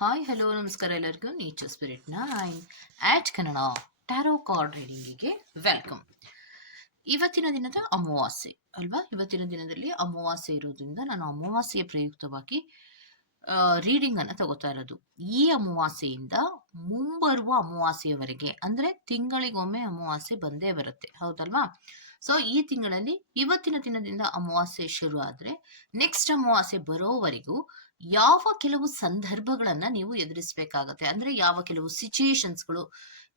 Hi hello ನಮಸ್ಕಾರ ಎಲ್ಲರಿಗೂ. Nature spirit nine eight Kannada tarot card ರೀಡಿಂಗಿಗೆ welcome ಇವತ್ತಿನ ದಿನದ ಅಮಾವಾಸ್ಯೆ, ಅಲ್ವಾ? ಇವತ್ತಿನ ದಿನದಲ್ಲಿ ಅಮಾವಾಸ್ಯೆ ಇರೋದ್ರಿಂದ ನಾನು ಅಮಾವಾಸ್ಯೆಯ ಪ್ರಯುಕ್ತವಾಗಿ ರೀಡಿಂಗ್ ಅನ್ನು ತಗೋತಾ ಇರೋದು. ಈ ಅಮಾವಾಸ್ಯೆಯಿಂದ ಮುಂಬರುವ ಅಮಾವಾಸ್ಯೆಯವರೆಗೆ, ಅಂದ್ರೆ ತಿಂಗಳಿಗೊಮ್ಮೆ ಅಮಾವಾಸ್ಯೆ ಬಂದೇ ಬರುತ್ತೆ. ಹೌದಲ್ವಾ? ಸೊ ಈ ತಿಂಗಳಲ್ಲಿ ಇವತ್ತಿನ ದಿನದಿಂದ ಅಮಾವಾಸ್ಯೆ ಶುರು ಆದ್ರೆ ನೆಕ್ಸ್ಟ್ ಅಮಾವಾಸ್ಯೆ ಬರೋವರೆಗೂ ಯಾವ ಕೆಲವು ಸಂದರ್ಭಗಳನ್ನ ನೀವು ಎದುರಿಸಬೇಕಾಗತ್ತೆ? ಅಂದ್ರೆ ಯಾವ ಕೆಲವು ಸಿಚುಯೇಷನ್ಸ್ಗಳು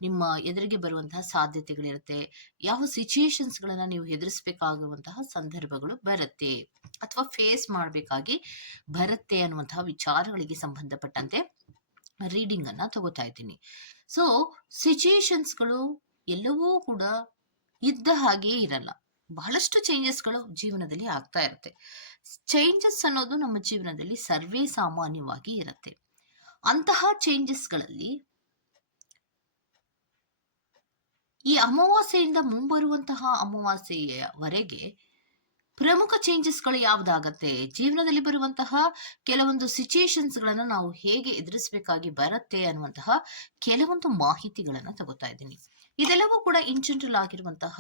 ನಿಮ್ಮ ಎದುರಿಗೆ ಬರುವಂತಹ ಸಾಧ್ಯತೆಗಳಿರುತ್ತೆ? ಯಾವ ಸಿಚುಯೇಷನ್ಸ್ ಗಳನ್ನ ನೀವು ಎದುರಿಸಬೇಕಾಗುವಂತಹ ಸಂದರ್ಭಗಳು ಬರುತ್ತೆ? ಅಥವಾ ಫೇಸ್ ಮಾಡಬೇಕಾಗಿ ಬರುತ್ತೆ ಅನ್ನುವಂತಹ ವಿಚಾರಗಳಿಗೆ ಸಂಬಂಧಪಟ್ಟಂತೆ ರೀಡಿಂಗ್ ಅನ್ನ ತಗೋತಾ ಇದ್ದೀನಿ. ಸೊ ಸಿಚುಯೇಷನ್ಸ್ಗಳು ಎಲ್ಲವೂ ಕೂಡ ಇದ್ದ ಹಾಗೆ ಇರಲ್ಲ. ಬಹಳಷ್ಟು ಚೇಂಜಸ್ಗಳು ಜೀವನದಲ್ಲಿ ಆಗ್ತಾ ಇರುತ್ತೆ. ಚೇಂಜಸ್ ಅನ್ನೋದು ನಮ್ಮ ಜೀವನದಲ್ಲಿ ಸರ್ವೇ ಸಾಮಾನ್ಯವಾಗಿ ಇರುತ್ತೆ. ಅಂತಹ ಚೇಂಜಸ್ಗಳಲ್ಲಿ ಈ ಅಮಾವಾಸ್ಯೆಯಿಂದ ಮುಂಬರುವಂತಹ ಅಮಾವಾಸ್ಯೆಯವರೆಗೆ ಪ್ರಮುಖ ಚೇಂಜಸ್ಗಳು ಯಾವ್ದಾಗತ್ತೆ? ಜೀವನದಲ್ಲಿ ಬರುವಂತಹ ಕೆಲವೊಂದು ಸಿಚುಯೇಷನ್ಸ್ ಗಳನ್ನ ನಾವು ಹೇಗೆ ಎದುರಿಸಬೇಕಾಗಿ ಬರುತ್ತೆ ಅನ್ನುವಂತಹ ಕೆಲವೊಂದು ಮಾಹಿತಿಗಳನ್ನ ತಗೋತಾ ಇದ್ದೀನಿ. ಇದೆಲ್ಲವೂ ಕೂಡ ಇನ್ ಜನರಲ್ ಆಗಿರುವಂತಹ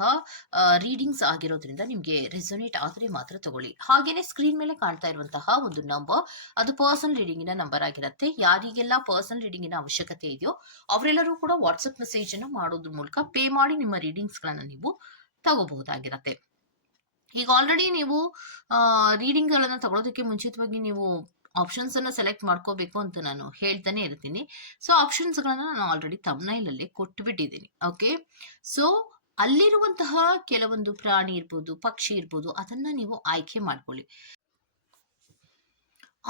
ರೀಡಿಂಗ್ಸ್ ಆಗಿರೋದ್ರಿಂದ ನಿಮಗೆ ರೆಸೊನೇಟ್ ಆದರೆ ಮಾತ್ರ ತಗೊಳ್ಳಿ. ಹಾಗೇನೆ ಸ್ಕ್ರೀನ್ ಮೇಲೆ ಕಾಣ್ತಾ ಇರುವಂತಹ ಒಂದು ನಂಬರ್ ಅದು ಪರ್ಸನಲ್ ರೀಡಿಂಗಿನ ನಂಬರ್ ಆಗಿರುತ್ತೆ. ಯಾರಿಗೆಲ್ಲ ಪರ್ಸನಲ್ ರೀಡಿಂಗಿನ ಅವಶ್ಯಕತೆ ಇದೆಯೋ ಅವರೆಲ್ಲರೂ ಕೂಡ ವಾಟ್ಸಪ್ ಮೆಸೇಜ್ ಅನ್ನು ಮಾಡೋದ್ರ ಮೂಲಕ ಪೇ ಮಾಡಿ ನಿಮ್ಮ ರೀಡಿಂಗ್ಸ್ ಗಳನ್ನ ನೀವು ತಗೋಬಹುದಾಗಿರತ್ತೆ. ಈಗ ಆಲ್ರೆಡಿ ನೀವು ರೀಡಿಂಗ್ ಗಳನ್ನ ತಗೊಳೋದಕ್ಕೆ ಮುಂಚಿತವಾಗಿ ನೀವು ಆಪ್ಷನ್ಸ್ ಅನ್ನ ಸೆಲೆಕ್ಟ್ ಮಾಡ್ಕೋಬೇಕು ಅಂತ ನಾನು ಹೇಳ್ತಾನೆ ಇರ್ತೀನಿ. ಸೊ ಆಪ್ಷನ್ಸ್ ಗಳನ್ನ ನಾನು ಆಲ್ರೆಡಿ ತಮ್ನೈಲ್ ಅಲ್ಲಿ ಕೊಟ್ಬಿಟ್ಟಿದ್ದೀನಿ. ಓಕೆ ಸೊ ಅಲ್ಲಿರುವಂತಹ ಕೆಲವೊಂದು ಪ್ರಾಣಿ ಇರ್ಬೋದು, ಪಕ್ಷಿ ಇರ್ಬೋದು, ಅದನ್ನ ನೀವು ಆಯ್ಕೆ ಮಾಡ್ಕೊಳ್ಳಿ.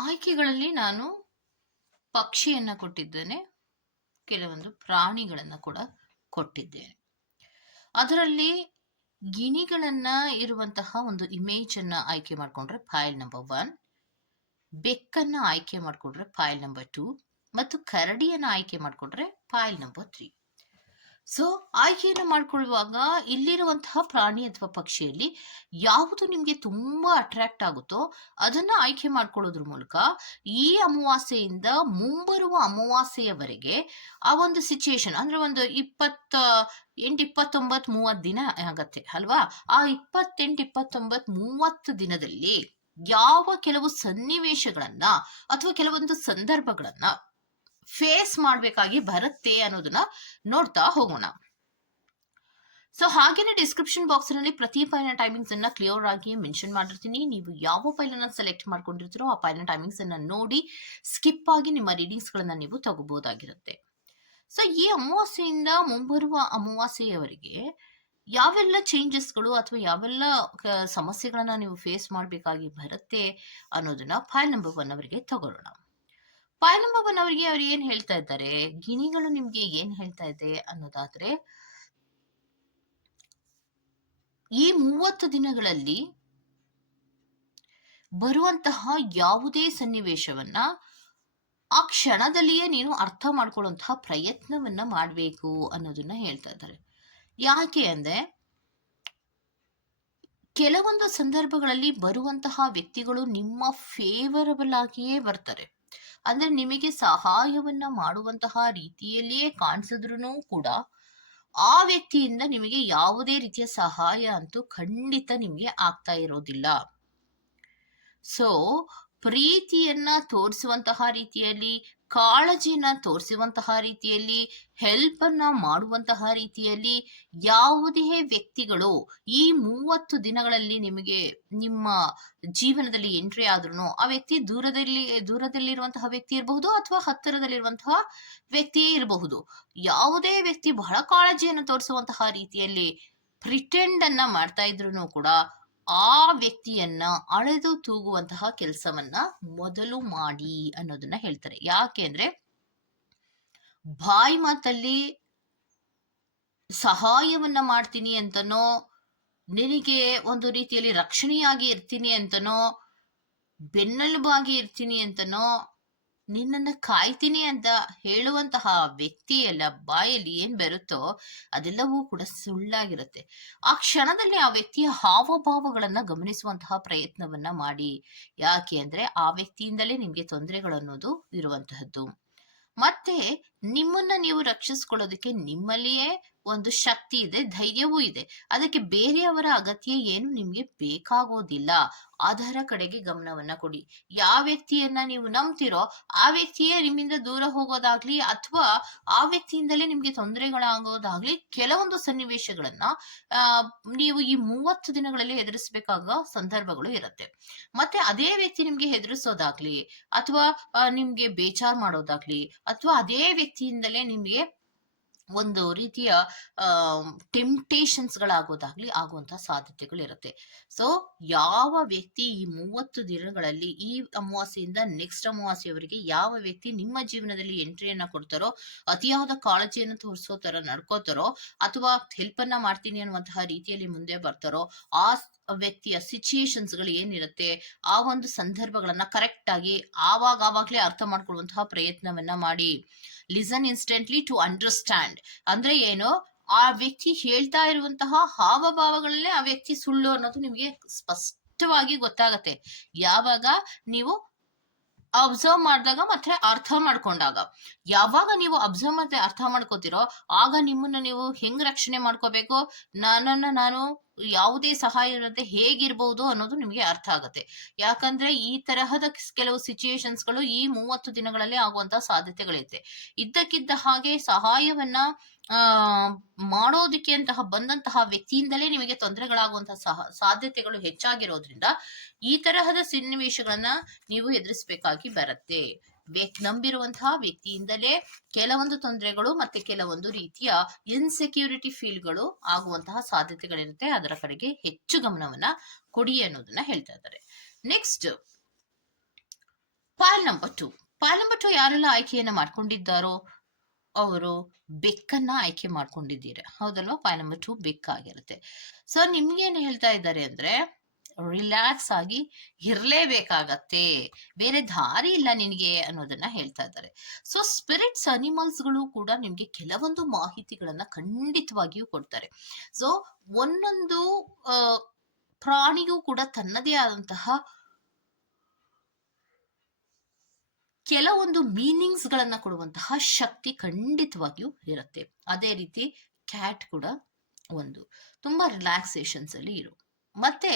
ಆಯ್ಕೆಗಳಲ್ಲಿ ನಾನು ಪಕ್ಷಿಯನ್ನ ಕೊಟ್ಟಿದ್ದೇನೆ, ಕೆಲವೊಂದು ಪ್ರಾಣಿಗಳನ್ನ ಕೂಡ ಕೊಟ್ಟಿದ್ದೇನೆ. ಅದರಲ್ಲಿ ಗಿಣಿಗಳನ್ನ ಇರುವಂತಹ ಒಂದು ಇಮೇಜ್ ಅನ್ನ ಆಯ್ಕೆ ಮಾಡ್ಕೊಂಡ್ರೆ ಫೈಲ್ ನಂಬರ್ ಒನ್ ಬೆಕ್ಕನ್ನ ಆಯ್ಕೆ ಮಾಡಿಕೊಂಡ್ರೆ ಫೈಲ್ ನಂಬರ್ ಟೂ ಮತ್ತು ಕರಡಿಯನ್ನ ಆಯ್ಕೆ ಮಾಡಿಕೊಂಡ್ರೆ ಫೈಲ್ ನಂಬರ್ ತ್ರೀ ಸೊ ಆಯ್ಕೆಯನ್ನು ಮಾಡ್ಕೊಳ್ಳುವಾಗ ಇಲ್ಲಿರುವಂತಹ ಪ್ರಾಣಿ ಅಥವಾ ಪಕ್ಷಿಯಲ್ಲಿ ಯಾವುದು ನಿಮಗೆ ತುಂಬಾ ಅಟ್ರಾಕ್ಟ್ ಆಗುತ್ತೋ ಅದನ್ನ ಆಯ್ಕೆ ಮಾಡ್ಕೊಳ್ಳೋದ್ರ ಮೂಲಕ ಈ ಅಮಾವಾಸ್ಯೆಯಿಂದ ಮುಂಬರುವ ಅಮಾವಾಸ್ಯೆಯವರೆಗೆ ಆ ಒಂದು ಸಿಚುಯೇಷನ್ ಅಂದ್ರೆ ಒಂದು ಇಪ್ಪತ್ತ, ಎಂಟು ಇಪ್ಪತ್ತೊಂಬತ್ ಮೂವತ್ ದಿನ ಆಗತ್ತೆ, ಅಲ್ವಾ? ಆ ಇಪ್ಪತ್ತೆಂಟು ಇಪ್ಪತ್ತೊಂಬತ್ ಮೂವತ್ತು ದಿನದಲ್ಲಿ ಯಾವ ಕೆಲವು ಸನ್ನಿವೇಶಗಳನ್ನ ಅಥವಾ ಕೆಲವೊಂದು ಸಂದರ್ಭಗಳನ್ನ ಫೇಸ್ ಮಾಡ್ಬೇಕಾಗಿ ಬರುತ್ತೆ ಅನ್ನೋದನ್ನ ನೋಡ್ತಾ ಹೋಗೋಣ. ಸೊ ಹಾಗೇನೆ ಡಿಸ್ಕ್ರಿಪ್ಷನ್ ಬಾಕ್ಸ್ನಲ್ಲಿ ಪ್ರತಿ ಫೈಲ್ನ ಟೈಮಿಂಗ್ಸ್ ಅನ್ನ ಕ್ಲಿಯರ್ ಆಗಿ ಮೆನ್ಷನ್ ಮಾಡಿರ್ತೀನಿ. ನೀವು ಯಾವ ಫೈಲ್ ಅನ್ನ ಸೆಲೆಕ್ಟ್ ಮಾಡ್ಕೊಂಡಿರ್ತೀರೋ ಆ ಫೈಲ್ನ ಟೈಮಿಂಗ್ಸ್ ಅನ್ನ ನೋಡಿ ಸ್ಕಿಪ್ ಆಗಿ ನಿಮ್ಮ ರೀಡಿಂಗ್ಸ್ ಗಳನ್ನ ನೀವು ತಗೋಬಹುದಾಗಿರುತ್ತೆ. ಸೊ ಈ ಅಮಾವಾಸ್ಯೆಯಿಂದ ಮುಂಬರುವ ಅಮಾವಾಸ್ಯೆಯವರೆಗೆ ಯಾವೆಲ್ಲ ಚೇಂಜಸ್ಗಳು ಅಥವಾ ಯಾವೆಲ್ಲ ಸಮಸ್ಯೆಗಳನ್ನ ನೀವು ಫೇಸ್ ಮಾಡಬೇಕಾಗಿ ಬರುತ್ತೆ ಅನ್ನೋದನ್ನ ಫೈಲ್ ನಂಬರ್ ಒನ್ ಅವರಿಗೆ ತಗೊಳ್ಳೋಣ. ಫೈಲ್ ನಂಬರ್ ಒನ್ ಅವರಿಗೆ ಅವ್ರು ಏನ್ ಹೇಳ್ತಾ ಇದ್ದಾರೆ? ಗಿಣಿಗಳು ನಿಮ್ಗೆ ಏನ್ ಹೇಳ್ತಾ ಇದೆ ಅನ್ನೋದಾದ್ರೆ, ಈ ಮೂವತ್ತು ದಿನಗಳಲ್ಲಿ ಬರುವಂತಹ ಯಾವುದೇ ಸನ್ನಿವೇಶವನ್ನ ಆ ಕ್ಷಣದಲ್ಲಿಯೇ ನೀನು ಅರ್ಥ ಮಾಡ್ಕೊಳ್ಳುವಂತಹ ಪ್ರಯತ್ನವನ್ನ ಮಾಡಬೇಕು ಅನ್ನೋದನ್ನ ಹೇಳ್ತಾ ಇದ್ದಾರೆ. ಯಾಕೆ ಅಂದ್ರೆ ಕೆಲವೊಂದು ಸಂದರ್ಭಗಳಲ್ಲಿ ಬರುವಂತಹ ವ್ಯಕ್ತಿಗಳು ನಿಮ್ಮ ಫೇವರಬಲ್ ಆಗಿಯೇ ಬರ್ತಾರೆ. ಅಂದ್ರೆ ನಿಮಗೆ ಸಹಾಯವನ್ನ ಮಾಡುವಂತಹ ರೀತಿಯಲ್ಲಿಯೇ ಕಾಣಿಸಿದ್ರು ಕೂಡ ಆ ವ್ಯಕ್ತಿಯಿಂದ ನಿಮಗೆ ಯಾವುದೇ ರೀತಿಯ ಸಹಾಯ ಅಂತೂ ಖಂಡಿತ ನಿಮಗೆ ಆಗ್ತಾ ಇರೋದಿಲ್ಲ. ಸೊ ಪ್ರೀತಿಯನ್ನ ತೋರಿಸುವಂತಹ ರೀತಿಯಲ್ಲಿ ಕಾಳಜಿನ ತೋರಿಸುವಂತಹ ರೀತಿಯಲ್ಲಿ ಹೆಲ್ಪ್ ಅನ್ನ ಮಾಡುವಂತಹ ರೀತಿಯಲ್ಲಿ ಯಾವುದೇ ವ್ಯಕ್ತಿಗಳು ಈ ಮೂವತ್ತು ದಿನಗಳಲ್ಲಿ ನಿಮಗೆ ನಿಮ್ಮ ಜೀವನದಲ್ಲಿ ಎಂಟ್ರಿ ಆದ್ರೂ ಆ ವ್ಯಕ್ತಿ ದೂರದಲ್ಲಿ, ದೂರದಲ್ಲಿರುವಂತಹ ವ್ಯಕ್ತಿ ಇರಬಹುದು ಅಥವಾ ಹತ್ತಿರದಲ್ಲಿರುವಂತಹ ವ್ಯಕ್ತಿಯೇ ಇರಬಹುದು. ಯಾವುದೇ ವ್ಯಕ್ತಿ ಬಹಳ ಕಾಳಜಿಯನ್ನು ತೋರಿಸುವಂತಹ ರೀತಿಯಲ್ಲಿ ಪ್ರಿಟೆಂಡ್ ಅನ್ನ ಮಾಡ್ತಾ ಇದ್ರು ಕೂಡ ಆ ವ್ಯಕ್ತಿಯನ್ನ ಅಳೆದು ತೂಗುವಂತಹ ಕೆಲಸವನ್ನ ಮೊದಲು ಮಾಡಿ ಅನ್ನೋದನ್ನ ಹೇಳ್ತಾರೆ. ಯಾಕೆ ಅಂದ್ರೆ ಬಾಯಿ ಮಾತಲ್ಲಿ ಸಹಾಯವನ್ನ ಮಾಡ್ತೀನಿ ಅಂತನೋ, ನಿನಗೆ ಒಂದು ರೀತಿಯಲ್ಲಿ ರಕ್ಷಣೆಯಾಗಿ ಇರ್ತೀನಿ ಅಂತನೋ, ಬೆನ್ನೆಲುಬಾಗಿ ಇರ್ತೀನಿ ಅಂತನೋ ನಿನ್ನನ್ನ ಕಾಯ್ತೀನಿ ಅಂತ ಹೇಳುವಂತಹ ವ್ಯಕ್ತಿಯೆಲ್ಲ ಬಾಯಲ್ಲಿ ಏನ್ ಬರುತ್ತೋ ಅದೆಲ್ಲವೂ ಕೂಡ ಸುಳ್ಳಾಗಿರುತ್ತೆ. ಆ ಕ್ಷಣದಲ್ಲಿ ಆ ವ್ಯಕ್ತಿಯ ಹಾವಭಾವಗಳನ್ನ ಗಮನಿಸುವಂತಹ ಪ್ರಯತ್ನವನ್ನ ಮಾಡಿ. ಯಾಕೆ ಅಂದ್ರೆ ಆ ವ್ಯಕ್ತಿಯಿಂದಲೇ ನಿಮ್ಗೆ ತೊಂದರೆಗಳು ಅನ್ನೋದು ಇರುವಂತಹದ್ದು. ಮತ್ತೆ ನಿಮ್ಮನ್ನ ನೀವು ರಕ್ಷಿಸ್ಕೊಳ್ಳೋದಕ್ಕೆ ನಿಮ್ಮಲ್ಲಿಯೇ ಒಂದು ಶಕ್ತಿ ಇದೆ, ಧೈರ್ಯವೂ ಇದೆ. ಅದಕ್ಕೆ ಬೇರೆಯವರ ಅಗತ್ಯ ಏನು ನಿಮ್ಗೆ ಬೇಕಾಗೋದಿಲ್ಲ. ಅದರ ಕಡೆಗೆ ಗಮನವನ್ನ ಕೊಡಿ. ಯಾವ ವ್ಯಕ್ತಿಯನ್ನ ನೀವು ನಂಬ್ತಿರೋ ಆ ವ್ಯಕ್ತಿಯೇ ನಿಮ್ಮಿಂದ ದೂರ ಹೋಗೋದಾಗ್ಲಿ ಅಥವಾ ಆ ವ್ಯಕ್ತಿಯಿಂದಲೇ ನಿಮ್ಗೆ ತೊಂದರೆಗಳಾಗೋದಾಗ್ಲಿ ಕೆಲವೊಂದು ಸನ್ನಿವೇಶಗಳನ್ನ ನೀವು ಈ ಮೂವತ್ತು ದಿನಗಳಲ್ಲಿ ಎದುರಿಸಬೇಕಾಗ ಸಂದರ್ಭಗಳು ಇರುತ್ತೆ. ಮತ್ತೆ ಅದೇ ವ್ಯಕ್ತಿ ನಿಮ್ಗೆ ಹೆದರಿಸೋದಾಗ್ಲಿ ಅಥವಾ ನಿಮ್ಗೆ ಬೇಜಾರ್ ಮಾಡೋದಾಗ್ಲಿ ಅಥವಾ ಅದೇ ವ್ಯಕ್ತಿಯಿಂದಲೇ ನಿಮಗೆ ಒಂದು ರೀತಿಯ ಟೆಂಪ್ಟೇಷನ್ಸ್ ಗಳಾಗೋದಾಗ್ಲಿ ಆಗುವಂತಹ ಸಾಧ್ಯತೆಗಳಿರುತ್ತೆ. ಸೊ ಯಾವ ವ್ಯಕ್ತಿ ಈ ಮೂವತ್ತು ದಿನಗಳಲ್ಲಿ ಈ ಅಮಾವಾಸ್ಯೆಯಿಂದ ನೆಕ್ಸ್ಟ್ ಅಮಾವಾಸ್ಯವರೆಗೆ ಯಾವ ವ್ಯಕ್ತಿ ನಿಮ್ಮ ಜೀವನದಲ್ಲಿ ಎಂಟ್ರಿಯನ್ನ ಕೊಡ್ತಾರೋ, ಅತಿಯಾದ ಕಾಳಜಿಯನ್ನು ತೋರಿಸೋ ತರ ನಡ್ಕೋತಾರೋ, ಅಥವಾ ಹೆಲ್ಪ್ ಅನ್ನ ಮಾಡ್ತೀನಿ ಅನ್ನುವಂತಹ ರೀತಿಯಲ್ಲಿ ಮುಂದೆ ಬರ್ತಾರೋ, ಆ ವ್ಯಕ್ತಿಯ ಸಿಚುಯೇಷನ್ಸ್ಗಳು ಏನಿರುತ್ತೆ, ಆ ಒಂದು ಸಂದರ್ಭಗಳನ್ನ ಕರೆಕ್ಟ್ ಆಗಿ ಆವಾಗ ಆವಾಗಲೇ ಅರ್ಥ ಮಾಡ್ಕೊಳ್ಳುವಂತಹ ಪ್ರಯತ್ನವನ್ನ ಮಾಡಿ. ಲಿಸನ್ ಇನ್ಸ್ಟೆಂಟ್ಲಿ ಟು ಅಂಡರ್ಸ್ಟ್ಯಾಂಡ್ ಅಂದ್ರೆ ಏನು? ಆ ವ್ಯಕ್ತಿ ಹೇಳ್ತಾ ಇರುವಂತಹ ಹಾವಭಾವಗಳಲ್ಲೇ ಆ ವ್ಯಕ್ತಿ ಸುಳ್ಳು ಅನ್ನೋದು ನಿಮಗೆ ಸ್ಪಷ್ಟವಾಗಿ ಗೊತ್ತಾಗತ್ತೆ. ಯಾವಾಗ? ನೀವು ಅಬ್ಸರ್ವ್ ಮಾಡಿದಾಗ ಮತ್ತೆ ಅರ್ಥ ಮಾಡ್ಕೊಂಡಾಗ. ಯಾವಾಗ ನೀವು ಅಬ್ಸರ್ವ್ ಮತ್ತೆ ಅರ್ಥ ಮಾಡ್ಕೋತಿರೋ, ಆಗ ನಿಮ್ಮನ್ನ ನೀವು ಹೆಂಗ್ ರಕ್ಷಣೆ ಮಾಡ್ಕೋಬೇಕು? ನನ್ನನ್ನ ನಾನು ಯಾವುದೇ ಸಹಾಯ ಇರದೆ ಹೇಗಿರ್ಬಹುದು ಅನ್ನೋದು ನಿಮಗೆ ಅರ್ಥ ಆಗುತ್ತೆ. ಯಾಕಂದ್ರೆ ಈ ತರಹದ ಕೆಲವು ಸಿಚುಯೇಷನ್ಸ್ಗಳು ಈ ಮೂವತ್ತು ದಿನಗಳಲ್ಲಿ ಆಗುವಂತಹ ಸಾಧ್ಯತೆಗಳಿದೆ. ಇದ್ದಕ್ಕಿದ್ದ ಹಾಗೆ ಸಹಾಯವನ್ನ ಮಾಡೋದಕ್ಕೆ ಅಂತಹ ಬಂದಂತಹ ವ್ಯಕ್ತಿಯಿಂದಲೇ ನಿಮಗೆ ತೊಂದರೆಗಳಾಗುವಂತಹ ಸಹ, ಸಾಧ್ಯತೆಗಳು ಹೆಚ್ಚಾಗಿರೋದ್ರಿಂದ ಈ ತರಹದ ಸನ್ನಿವೇಶಗಳನ್ನ ನೀವು ಎದುರಿಸಬೇಕಾಗಿ ಬರುತ್ತೆ. ವ್ಯಕ್ತಿ ನಂಬಿರುವಂತಹ ವ್ಯಕ್ತಿಯಿಂದಲೇ ಕೆಲವೊಂದು ತೊಂದರೆಗಳು ಮತ್ತೆ ಕೆಲವೊಂದು ರೀತಿಯ ಇನ್ಸೆಕ್ಯೂರಿಟಿ ಫೀಲ್ಗಳು ಆಗುವಂತಹ ಸಾಧ್ಯತೆಗಳಿರುತ್ತೆ. ಅದರ ಕಡೆಗೆ ಹೆಚ್ಚು ಗಮನವನ್ನ ಕೊಡಿ ಅನ್ನೋದನ್ನ ಹೇಳ್ತಾ ಇದ್ದಾರೆ. Next pile number two pile number two ಯಾರೆಲ್ಲ ಆಯ್ಕೆಯನ್ನ ಮಾಡ್ಕೊಂಡಿದ್ದಾರೋ ಅವರು ಬೆಕ್ಕನ್ನ ಆಯ್ಕೆ ಮಾಡ್ಕೊಂಡಿದ್ದೀರಾ. ಹೌದಲ್ವಾ? ಪಾಯ್ ನಂಬರ್ ಟು ಬೆಕ್ಕಾಗಿರುತ್ತೆ ಸೊ ನಿಮ್ಗೇನು ಹೇಳ್ತಾ ಇದ್ದಾರೆ ಅಂದ್ರೆ ರಿಲ್ಯಾಕ್ಸ್ ಆಗಿ ಇರ್ಲೇಬೇಕಾಗತ್ತೆ. ಬೇರೆ ದಾರಿ ಇಲ್ಲ ನಿನಗೆ ಅನ್ನೋದನ್ನ ಹೇಳ್ತಾ ಇದ್ದಾರೆ. ಸೊ ಸ್ಪಿರಿಟ್ಸ್ ಅನಿಮಲ್ಸ್ಗಳು ಕೂಡ ನಿಮ್ಗೆ ಕೆಲವೊಂದು ಮಾಹಿತಿಗಳನ್ನ ಖಂಡಿತವಾಗಿಯೂ ಕೊಡ್ತಾರೆ. ಸೊ ಒಂದೊಂದು ಆ, ಪ್ರಾಣಿಗೂ ಕೂಡ ತನ್ನದೇ ಆದಂತಹ ಕೆಲವೊಂದು ಮೀನಿಂಗ್ಸ್ಗಳನ್ನು ಕೊಡುವಂತಹ ಶಕ್ತಿ ಖಂಡಿತವಾಗಿಯೂ ಇರುತ್ತೆ. ಅದೇ ರೀತಿ ಕ್ಯಾಟ್ ಕೂಡ ಒಂದು. ತುಂಬಾ ರಿಲ್ಯಾಕ್ಸೇಷನ್ಸ್ ಅಲ್ಲಿ ಇರು. ಮತ್ತೆ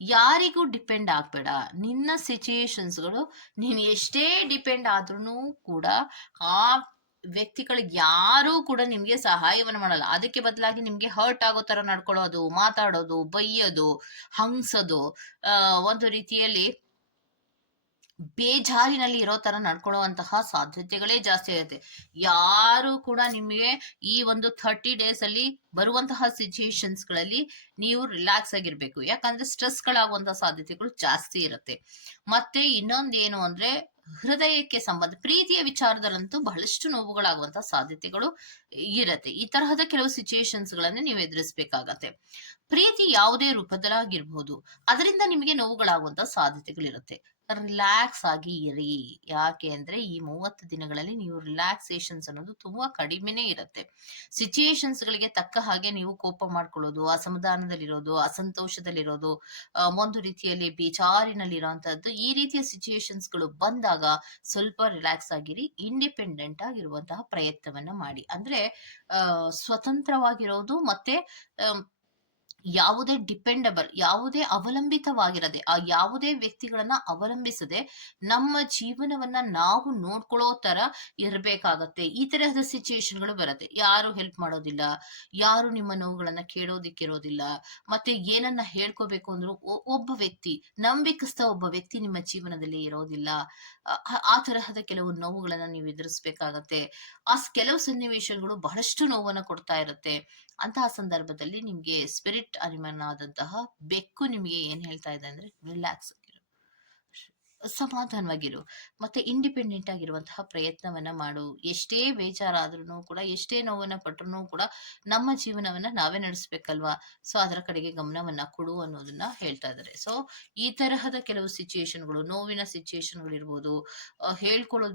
ಯಾರಿಗೂ ಡಿಪೆಂಡ್ ಆಗಬೇಡ. ನಿನ್ನ ಸಿಚುಯೇಷನ್ಸ್ಗಳು ನೀನು ಎಷ್ಟೇ ಡಿಪೆಂಡ್ ಆದ್ರೂ ಕೂಡ ಆ ವ್ಯಕ್ತಿಗಳಿಗೆ ಯಾರೂ ಕೂಡ ನಿಮಗೆ ಸಹಾಯವನ್ನು ಮಾಡಲ್ಲ. ಅದಕ್ಕೆ ಬದಲಾಗಿ ನಿಮಗೆ ಹರ್ಟ್ ಆಗೋ ತರ ನಡ್ಕೊಳ್ಳೋದು, ಮಾತಾಡೋದು, ಬೈಯೋದು, ಹಂಗ್ಸೋದು ಒಂದು ರೀತಿಯಲ್ಲಿ ಬೇಜಾರಿನಲ್ಲಿ ಇರೋ ತರ ನಡ್ಕೊಳ್ಳುವಂತಹ ಸಾಧ್ಯತೆಗಳೇ ಜಾಸ್ತಿ ಇರುತ್ತೆ ಯಾರು ಕೂಡ ನಿಮಗೆ ಈ ಒಂದು ಥರ್ಟಿ ಡೇಸ್ ಅಲ್ಲಿ ಬರುವಂತಹ ಸಿಚುಯೇಷನ್ಸ್ಗಳಲ್ಲಿ ನೀವು ರಿಲ್ಯಾಕ್ಸ್ ಆಗಿರ್ಬೇಕು. ಯಾಕಂದ್ರೆ ಸ್ಟ್ರೆಸ್ ಗಳಾಗುವಂತಹ ಸಾಧ್ಯತೆಗಳು ಜಾಸ್ತಿ ಇರುತ್ತೆ. ಮತ್ತೆ ಇನ್ನೊಂದೇನು ಅಂದ್ರೆ ಹೃದಯಕ್ಕೆ ಸಂಬಂಧ, ಪ್ರೀತಿಯ ವಿಚಾರದಲ್ಲಂತೂ ಬಹಳಷ್ಟು ನೋವುಗಳಾಗುವಂತಹ ಸಾಧ್ಯತೆಗಳು ಇರತ್ತೆ. ಈ ತರಹದ ಕೆಲವು ಸಿಚುಯೇಷನ್ಸ್ ಗಳನ್ನ ನೀವು ಎದುರಿಸಬೇಕಾಗತ್ತೆ. ಪ್ರೀತಿ ಯಾವುದೇ ರೂಪದಲ್ಲಾಗಿರ್ಬಹುದು ಅದರಿಂದ ನಿಮಗೆ ನೋವುಗಳಾಗುವಂತಹ ಸಾಧ್ಯತೆಗಳಿರುತ್ತೆ. ರಿಲ್ಯಾಕ್ಸ್ ಆಗಿ ಇರಿ. ಯಾಕೆ ಅಂದ್ರೆ ಈ ಮೂವತ್ತು ದಿನಗಳಲ್ಲಿ ನೀವು ರಿಲ್ಯಾಕ್ಸೇಷನ್ಸ್ ಅನ್ನೋದು ತುಂಬಾ ಕಡಿಮೆನೇ ಇರುತ್ತೆ. ಸಿಚುಯೇಷನ್ಸ್ ಗಳಿಗೆ ತಕ್ಕ ಹಾಗೆ ನೀವು ಕೋಪ ಮಾಡ್ಕೊಳ್ಳೋದು, ಅಸಮಾಧಾನದಲ್ಲಿರೋದು, ಅಸಂತೋಷದಲ್ಲಿರೋದು ಒಂದು ರೀತಿಯಲ್ಲಿ ಬೇಜಾರಿನಲ್ಲಿರುವಂತಹದ್ದು ಈ ರೀತಿಯ ಸಿಚುಯೇಷನ್ಸ್ಗಳು ಬಂದಾಗ ಸ್ವಲ್ಪ ರಿಲ್ಯಾಕ್ಸ್ ಆಗಿರಿ ಇಂಡಿಪೆಂಡೆಂಟ್ ಆಗಿರುವಂತಹ ಪ್ರಯತ್ನವನ್ನ ಮಾಡಿ. ಅಂದ್ರೆ ಸ್ವತಂತ್ರವಾಗಿರೋದು ಮತ್ತೆ ಯಾವುದೇ ಡಿಪೆಂಡಬಲ್, ಯಾವುದೇ ಅವಲಂಬಿತವಾಗಿರದೆ, ಆ ಯಾವುದೇ ವ್ಯಕ್ತಿಗಳನ್ನ ಅವಲಂಬಿಸದೆ ನಮ್ಮ ಜೀವನವನ್ನ ನಾವು ನೋಡ್ಕೊಳ್ಳೋ ತರ ಇರಬೇಕಾಗತ್ತೆ. ಈ ತರಹದ ಸಿಚುಯೇಷನ್ಗಳು ಬರುತ್ತೆ. ಯಾರು ಹೆಲ್ಪ್ ಮಾಡೋದಿಲ್ಲ, ಯಾರು ನಿಮ್ಮ ನೋವುಗಳನ್ನ ಕೇಳೋದಿಕ್ಕಿರೋದಿಲ್ಲ, ಮತ್ತೆ ಏನನ್ನ ಹೇಳ್ಕೋಬೇಕು ಅಂದ್ರೂ ಒಬ್ಬ ವ್ಯಕ್ತಿ ನಂಬಿಕಸ್ತ ಒಬ್ಬ ವ್ಯಕ್ತಿ ನಿಮ್ಮ ಜೀವನದಲ್ಲಿ ಇರೋದಿಲ್ಲ. ಆ ತರಹದ ಕೆಲವು ನೋವುಗಳನ್ನ ನೀವು ಎದುರಿಸ್ಬೇಕಾಗತ್ತೆ. ಆ ಕೆಲವು ಸನ್ನಿವೇಶಗಳು ಬಹಳಷ್ಟು ನೋವನ್ನ ಕೊಡ್ತಾ ಇರುತ್ತೆ. ಅಂತಹ ಸಂದರ್ಭದಲ್ಲಿ ನಿಮ್ಗೆ ಸ್ಪಿರಿಟ್ ಅನಿಮಲ್ ಆದಂತಹ ಬೆಕ್ಕು ನಿಮಗೆ ಏನ್ ಹೇಳ್ತಾ ಇದೆ ಅಂದ್ರೆ ರಿಲ್ಯಾಕ್ಸ್ ಆಗಿರು ಸಮಾಧಾನವಾಗಿರು. ಮತ್ತೆ ಇಂಡಿಪೆಂಡೆಂಟ್ ಆಗಿರುವಂತಹ ಪ್ರಯತ್ನವನ್ನ ಮಾಡು. ಎಷ್ಟೇ ಬೇಜಾರಾದ್ರೂ ಕೂಡ, ಎಷ್ಟೇ ನೋವನ್ನ ಪಟ್ಟರೂ ಕೂಡ ನಮ್ಮ ಜೀವನವನ್ನ ನಾವೇ ನಡೆಸ್ಬೇಕಲ್ವಾ? ಸೊ ಅದರ ಕಡೆಗೆ ಗಮನವನ್ನ ಕೊಡು ಅನ್ನೋದನ್ನ ಹೇಳ್ತಾ ಇದ್ದಾರೆ. ಸೊ ಈ ತರಹದ ಕೆಲವು ಸಿಚುಯೇಷನ್ಗಳು ನೋವಿನ ಸಿಚುಯೇಷನ್ಗಳು ಇರ್ಬೋದು ಹೇಳ್ಕೊಳ್ಳೋ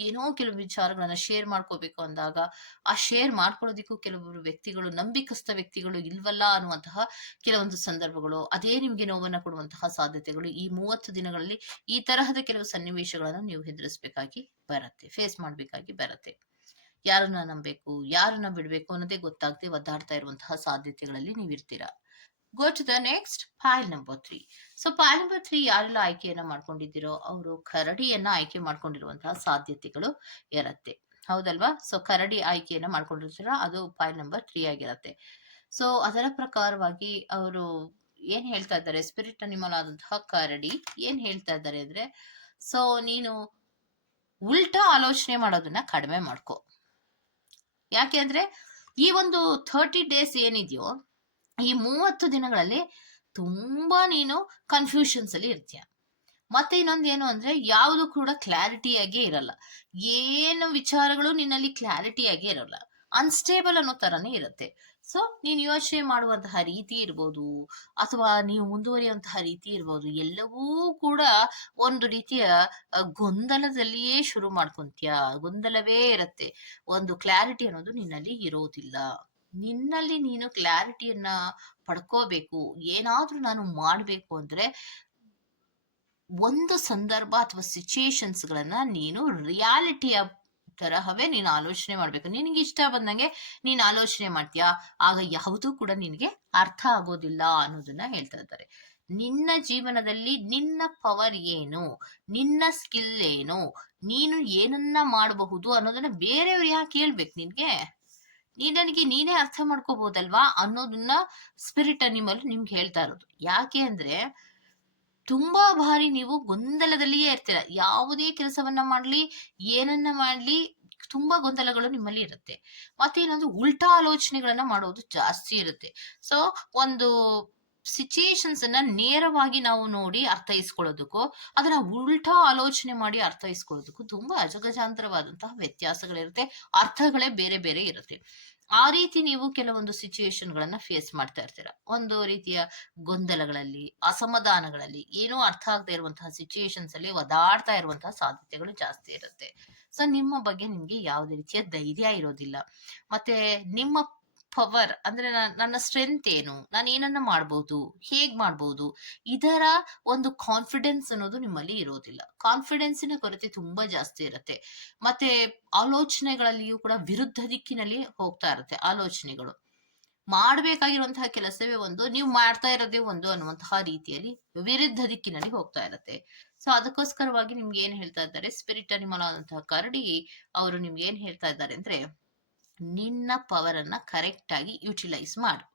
ಏನೋ ಕೆಲವು ವಿಚಾರಗಳನ್ನ ಶೇರ್ ಮಾಡ್ಕೋಬೇಕು ಅಂದಾಗ, ಆ ಶೇರ್ ಮಾಡ್ಕೊಳ್ಳೋದಿಕ್ಕೂ ಕೆಲವೊಬ್ಬರು ವ್ಯಕ್ತಿಗಳು, ನಂಬಿಕಸ್ಥ ವ್ಯಕ್ತಿಗಳು ಇಲ್ವಲ್ಲ ಅನ್ನುವಂತಹ ಕೆಲವೊಂದು ಸಂದರ್ಭಗಳು, ಅದೇ ನಿಮ್ಗೆ ನೋವನ್ನ ಕೊಡುವಂತಹ ಸಾಧ್ಯತೆಗಳು ಈ ಮೂವತ್ತು ದಿನಗಳಲ್ಲಿ ಈ ತರಹದ ಕೆಲವು ಸನ್ನಿವೇಶಗಳನ್ನು ನೀವು ಎದುರಿಸಬೇಕಾಗಿ ಬರುತ್ತೆ ಫೇಸ್ ಮಾಡ್ಬೇಕಾಗಿ ಬರುತ್ತೆ. ಯಾರನ್ನ ನಂಬಬೇಕು, ಯಾರನ್ನ ಬಿಡ್ಬೇಕು ಅನ್ನೋದೇ ಗೊತ್ತಾಗದೆ ಒದ್ದಾಡ್ತಾ ಇರುವಂತಹ ಸಾಧ್ಯತೆಗಳಲ್ಲಿ ನೀವು ಇರ್ತೀರಾ go to the next pile number three so pile number three ಯಾರೆಲ್ಲ ಆಯ್ಕೆಯನ್ನ ಮಾಡ್ಕೊಂಡಿದ್ದೀರೋ ಅವರು ಕರಡಿಯನ್ನ ಆಯ್ಕೆ ಮಾಡ್ಕೊಂಡಿರುವಂತಹ ಸಾಧ್ಯತೆಗಳು ಇರುತ್ತೆ. ಹೌದಲ್ವಾ? ಸೊ ಕರಡಿ ಆಯ್ಕೆಯನ್ನ ಮಾಡ್ಕೊಂಡಿರ್ತೀರ? ಅದು ಫೈಲ್ ನಂಬರ್ ತ್ರೀ ಆಗಿರುತ್ತೆ. ಸೊ ಅದರ ಪ್ರಕಾರವಾಗಿ ಅವರು ಏನ್ ಹೇಳ್ತಾ ಇದ್ದಾರೆ? ಸ್ಪಿರಿಟ್ ಅನಿಮಲ್ ಆದಂತಹ ಕರಡಿ ಏನ್ ಹೇಳ್ತಾ ಇದ್ದಾರೆ ಅಂದ್ರೆ ಸೊ ನೀನು ಉಲ್ಟಾ ಆಲೋಚನೆ ಮಾಡೋದನ್ನ ಕಡಿಮೆ ಮಾಡ್ಕೋ. ಯಾಕೆ ಅಂದ್ರೆ, ಈ ಒಂದು ಥರ್ಟಿ ಡೇಸ್ ಏನಿದೆಯೋ ಈ ಮೂವತ್ತು ದಿನಗಳಲ್ಲಿ ತುಂಬಾ ನೀನು ಕನ್ಫ್ಯೂಷನ್ಸ್ ಅಲ್ಲಿ ಇರ್ತೀಯ. ಮತ್ತೆ ಇನ್ನೊಂದು ಏನು ಅಂದ್ರೆ ಯಾವುದು ಕೂಡ ಕ್ಲಾರಿಟಿಯಾಗೇ ಇರಲ್ಲ. ಏನು ವಿಚಾರಗಳು ನಿನ್ನಲ್ಲಿ ಕ್ಲಾರಿಟಿಯಾಗೇ ಇರಲ್ಲ. ಅನ್ಸ್ಟೇಬಲ್ ಅನ್ನೋ ತರನೇ ಇರುತ್ತೆ. ಸೊ ನೀನು ಯೋಚನೆ ಮಾಡುವಂತಹ ರೀತಿ ಇರ್ಬೋದು, ಅಥವಾ ನೀವು ಮುಂದುವರಿಯುವಂತಹ ರೀತಿ ಇರ್ಬೋದು, ಎಲ್ಲವೂ ಕೂಡ ಒಂದು ರೀತಿಯ ಗೊಂದಲದಲ್ಲಿಯೇ ಶುರು ಮಾಡ್ಕೊಂತೀಯ? ಗೊಂದಲವೇ ಇರುತ್ತೆ. ಒಂದು ಕ್ಲಾರಿಟಿ ಅನ್ನೋದು ನಿನ್ನಲ್ಲಿ ಇರೋದಿಲ್ಲ. ನಿನ್ನಲ್ಲಿ ನೀನು ಕ್ಲಾರಿಟಿಯನ್ನ ಪಡ್ಕೋಬೇಕು. ಏನಾದ್ರೂ ನಾನು ಮಾಡಬೇಕು ಅಂದ್ರೆ ಒಂದು ಸಂದರ್ಭ ಅಥವಾ ಸಿಚುಯೇಷನ್ಸ್ ಗಳನ್ನ ನೀನು ರಿಯಾಲಿಟಿಯ ತರಹವೇ ನೀನು ಆಲೋಚನೆ ಮಾಡ್ಬೇಕು. ನಿನಗೆ ಇಷ್ಟ ಬಂದಂಗೆ ನೀನು ಆಲೋಚನೆ ಮಾಡ್ತೀಯ? ಆಗ ಯಾವುದೂ ಕೂಡ ನಿನಗೆ ಅರ್ಥ ಆಗೋದಿಲ್ಲ ಅನ್ನೋದನ್ನ ಹೇಳ್ತಾ ಇದ್ದಾರೆ. ನಿನ್ನ ಜೀವನದಲ್ಲಿ ನಿನ್ನ ಪವರ್ ಏನು? ನಿನ್ನ ಸ್ಕಿಲ್ ಏನು? ನೀನು ಏನನ್ನ ಮಾಡಬಹುದು ಅನ್ನೋದನ್ನ ಬೇರೆಯವ್ರು ಯಾಕೆ ಹೇಳ್ಬೇಕು ನಿನ್ಗೆ? ನೀನ್ ನನಗೆ ನೀನೇ ಅರ್ಥ ಮಾಡ್ಕೋಬಹುದಲ್ವಾ ಅನ್ನೋದನ್ನ ಸ್ಪಿರಿಟ್ ಅನಿಮಲ್ ನಿಮ್ಗೆ ಹೇಳ್ತಾ ಇರೋದು. ಯಾಕೆ ಅಂದ್ರೆ ತುಂಬಾ ಬಾರಿ ನೀವು ಗೊಂದಲದಲ್ಲಿಯೇ ಇರ್ತೀರ. ಯಾವುದೇ ಕೆಲಸವನ್ನ ಮಾಡ್ಲಿ, ಏನನ್ನ ಮಾಡ್ಲಿ, ತುಂಬಾ ಗೊಂದಲಗಳು ನಿಮ್ಮಲ್ಲಿ ಇರುತ್ತೆ. ಮತ್ತೆ ಇನ್ನೊಂದು ಉಲ್ಟಾ ಆಲೋಚನೆಗಳನ್ನ ಮಾಡೋದು ಜಾಸ್ತಿ ಇರುತ್ತೆ. ಸೊ ಒಂದು ಸಿಚುಯೇಷನ್ಸ್ ಅನ್ನ ನೇರವಾಗಿ ನಾವು ನೋಡಿ ಅರ್ಥೈಸ್ಕೊಳ್ಳೋದಕ್ಕೂ, ಅದನ್ನ ಉಲ್ಟಾ ಆಲೋಚನೆ ಮಾಡಿ ಅರ್ಥೈಸ್ಕೊಳ್ಳೋದಕ್ಕೂ ತುಂಬಾ ಅಜಗಜಾಂತರವಾದಂತಹ ವ್ಯತ್ಯಾಸಗಳಿರುತ್ತೆ. ಅರ್ಥಗಳೇ ಬೇರೆ ಬೇರೆ ಇರುತ್ತೆ. ಆ ರೀತಿ ನೀವು ಕೆಲವೊಂದು ಸಿಚುಯೇಷನ್ ಗಳನ್ನ ಫೇಸ್ ಮಾಡ್ತಾ ಇರ್ತೀರ? ಒಂದು ರೀತಿಯ ಗೊಂದಲಗಳಲ್ಲಿ, ಅಸಮಾಧಾನಗಳಲ್ಲಿ, ಏನೂ ಅರ್ಥ ಆಗದೆ ಇರುವಂತಹ ಸಿಚುಯೇಷನ್ಸ್ ಅಲ್ಲಿ ಒದಾಡ್ತಾ ಇರುವಂತಹ ಸಾಧ್ಯತೆಗಳು ಜಾಸ್ತಿ ಇರುತ್ತೆ. ಸೊ ನಿಮ್ಮ ಬಗ್ಗೆ ನಿಮ್ಗೆ ಯಾವುದೇ ರೀತಿಯ ಧೈರ್ಯ ಇರೋದಿಲ್ಲ. ಮತ್ತೆ ನಿಮ್ಮ ಪವರ್ ಅಂದ್ರೆ ನಾನ್- ನನ್ನ ಸ್ಟ್ರೆಂತ್ ಏನು? ನಾನು ಏನನ್ನ ಮಾಡ್ಬೋದು? ಹೇಗ್ ಮಾಡ್ಬೋದು? ಇದರ ಒಂದು ಕಾನ್ಫಿಡೆನ್ಸ್ ಅನ್ನೋದು ನಿಮ್ಮಲ್ಲಿ ಇರೋದಿಲ್ಲ. ಕಾನ್ಫಿಡೆನ್ಸಿನ ಕೊರತೆ ತುಂಬಾ ಜಾಸ್ತಿ ಇರುತ್ತೆ. ಮತ್ತೆ ಆಲೋಚನೆಗಳಲ್ಲಿಯೂ ಕೂಡ ವಿರುದ್ಧ ದಿಕ್ಕಿನಲ್ಲಿ ಹೋಗ್ತಾ ಇರುತ್ತೆ ಆಲೋಚನೆಗಳು. ಮಾಡಬೇಕಾಗಿರುವಂತಹ ಕೆಲಸವೇ ಒಂದು, ನೀವು ಮಾಡ್ತಾ ಇರೋದೇ ಒಂದು ಅನ್ನುವಂತಹ ರೀತಿಯಲ್ಲಿ ವಿರುದ್ಧ ದಿಕ್ಕಿನಲ್ಲಿ ಹೋಗ್ತಾ ಇರುತ್ತೆ. ಸೊ ಅದಕ್ಕೋಸ್ಕರವಾಗಿ ನಿಮ್ಗೆ ಏನ್ ಹೇಳ್ತಾ ಇದ್ದಾರೆ? ಸ್ಪಿರಿಟ್ ಅನಿಮಲ್ ಆದಂತಹ ಕರಡಿ ಅವರು ನಿಮ್ಗೆ ಏನ್ ಹೇಳ್ತಾ ಇದ್ದಾರೆ ಅಂದ್ರೆ ನಿನ್ನ ಪವರ್ ಕರೆಕ್ಟಾಗಿ ಯುಟಿಲೈಸ್ ಮಾಡು.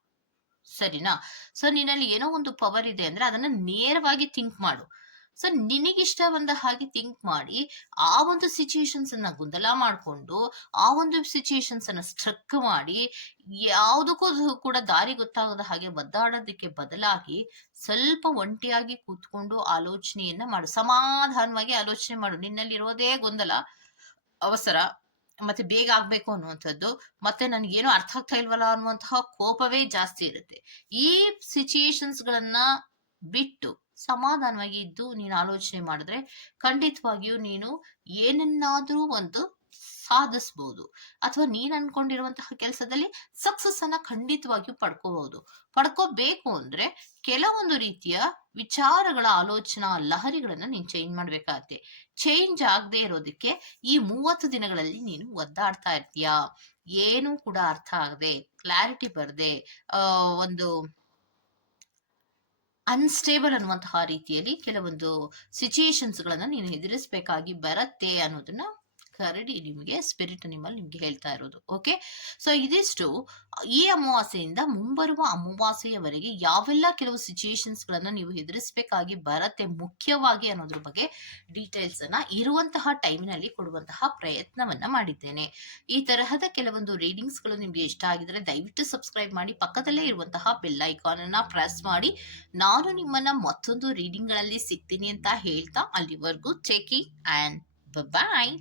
ಸರಿನಾ? ಸೊ ನಿನ್ನಲ್ಲಿ ಏನೋ ಒಂದು ಪವರ್ ಇದೆ ಅಂದ್ರೆ ಅದನ್ನ ನೇರವಾಗಿ ಥಿಂಕ್ ಮಾಡು. ಸೊ ನಿನಗಿಷ್ಟ ಬಂದ ಹಾಗೆ ಥಿಂಕ್ ಮಾಡಿ, ಆ ಒಂದು ಸಿಚುಯೇಷನ್ಸ್ ಅನ್ನ ಗೊಂದಲ ಮಾಡಿಕೊಂಡು, ಆ ಒಂದು ಸಿಚುಯೇಷನ್ಸ್ ಅನ್ನ ಸ್ಟ್ರಕ್ ಮಾಡಿ, ಯಾವುದಕ್ಕೂ ಕೂಡ ದಾರಿ ಗೊತ್ತಾಗದ ಹಾಗೆ ಬದ್ದಾಡೋದಕ್ಕೆ ಬದಲಾಗಿ ಸ್ವಲ್ಪ ಒಂಟಿಯಾಗಿ ಕೂತ್ಕೊಂಡು ಆಲೋಚನೆಯನ್ನ ಮಾಡು. ಸಮಾಧಾನವಾಗಿ ಆಲೋಚನೆ ಮಾಡು. ನಿನ್ನಲ್ಲಿರೋದೇ ಗೊಂದಲ. ಅವಸರ. ಮತ್ತೆ ಬೇಗ ಆಗ್ಬೇಕು ಅನ್ನುವಂಥದ್ದು, ಮತ್ತೆ ನನಗೇನು ಅರ್ಥ ಆಗ್ತಾ ಇಲ್ವಲ್ಲ ಅನ್ನುವಂತಹ ಕೋಪವೇ ಜಾಸ್ತಿ ಇರುತ್ತೆ. ಈ ಸಿಚುಯೇಷನ್ಸ್ ಗಳನ್ನ ಬಿಟ್ಟು ಸಮಾಧಾನವಾಗಿ ಇದ್ದು ನೀನು ಆಲೋಚನೆ ಮಾಡಿದ್ರೆ ಖಂಡಿತವಾಗಿಯೂ ನೀನು ಏನನ್ನಾದ್ರೂ ಒಂದು ಸಾಧಿಸ್ಬೋದು. ಅಥವಾ ನೀನ್ ಅನ್ಕೊಂಡಿರುವಂತಹ ಕೆಲಸದಲ್ಲಿ ಸಕ್ಸಸ್ ಅನ್ನ ಖಂಡಿತವಾಗಿಯೂ ಪಡ್ಕೋಬಹುದು. ಪಡ್ಕೋಬೇಕು ಅಂದ್ರೆ ಕೆಲವೊಂದು ರೀತಿಯ ವಿಚಾರಗಳ, ಆಲೋಚನಾ ಲಹರಿಗಳನ್ನ ನೀನ್ ಚೇಂಜ್ ಮಾಡ್ಬೇಕಾಗತ್ತೆ. ಚೇಂಜ್ ಆಗದೆ ಇರೋದಕ್ಕೆ ಈ ಮೂವತ್ತು ದಿನಗಳಲ್ಲಿ ನೀನು ಒದ್ದಾಡ್ತಾ ಇರ್ತೀಯ? ಏನು ಕೂಡ ಅರ್ಥ ಆಗದೆ ಕ್ಲಾರಿಟಿ ಬರದೆ ಒಂದು ಅನ್ಸ್ಟೇಬಲ್ ಅನ್ನುವಂತಹ ರೀತಿಯಲ್ಲಿ ಕೆಲವೊಂದು ಸಿಚುಯೇಷನ್ಸ್ ಗಳನ್ನ ನೀನು ಎದುರಿಸಬೇಕಾಗಿ ಬರತ್ತೆ ಅನ್ನೋದನ್ನ ಕರಡಿ ನಿಮಗೆ ಸ್ಪಿರಿಟ್ ಅನಿಮಲ್ ನಿಮಗೆ ಹೇಳ್ತಾ ಇರೋದು. ಓಕೆ ಸೊ ಇದಿಷ್ಟು, ಈ ಅಮಾವಾಸ್ಯೆಯಿಂದ ಮುಂಬರುವ ಅಮಾವಾಸ್ಯೆಯವರೆಗೆ ಯಾವೆಲ್ಲ ಕೆಲವು ಸಿಚುಯೇಷನ್ಸ್ ಗಳನ್ನ ನೀವು ಎದುರಿಸಬೇಕಾಗಿ ಬರತ್ತೆ ಮುಖ್ಯವಾಗಿ ಅನ್ನೋದ್ರ ಬಗ್ಗೆ ಡೀಟೇಲ್ಸ್ ಅನ್ನ ಇರುವಂತಹ ಟೈಮಿನಲ್ಲಿ ಕೊಡುವಂತಹ ಪ್ರಯತ್ನವನ್ನ ಮಾಡಿದ್ದೇನೆ. ಈ ತರಹದ ಕೆಲವೊಂದು ರೀಡಿಂಗ್ಸ್ಗಳು ನಿಮ್ಗೆ ಇಷ್ಟ ಆಗಿದ್ರೆ ದಯವಿಟ್ಟು ಸಬ್ಸ್ಕ್ರೈಬ್ ಮಾಡಿ, ಪಕ್ಕದಲ್ಲೇ ಇರುವಂತಹ ಬೆಲ್ ಐಕಾನ್ ಅನ್ನ ಪ್ರೆಸ್ ಮಾಡಿ. ನಾನು ನಿಮ್ಮನ್ನ ಮತ್ತೊಂದು ರೀಡಿಂಗ್ಗಳಲ್ಲಿ ಸಿಗ್ತೀನಿ ಅಂತ ಹೇಳ್ತಾ ಅಲ್ಲಿವರೆಗೂ ಟೇಕಿಂಗ್ ಅಂಡ್ ಬಾಯ್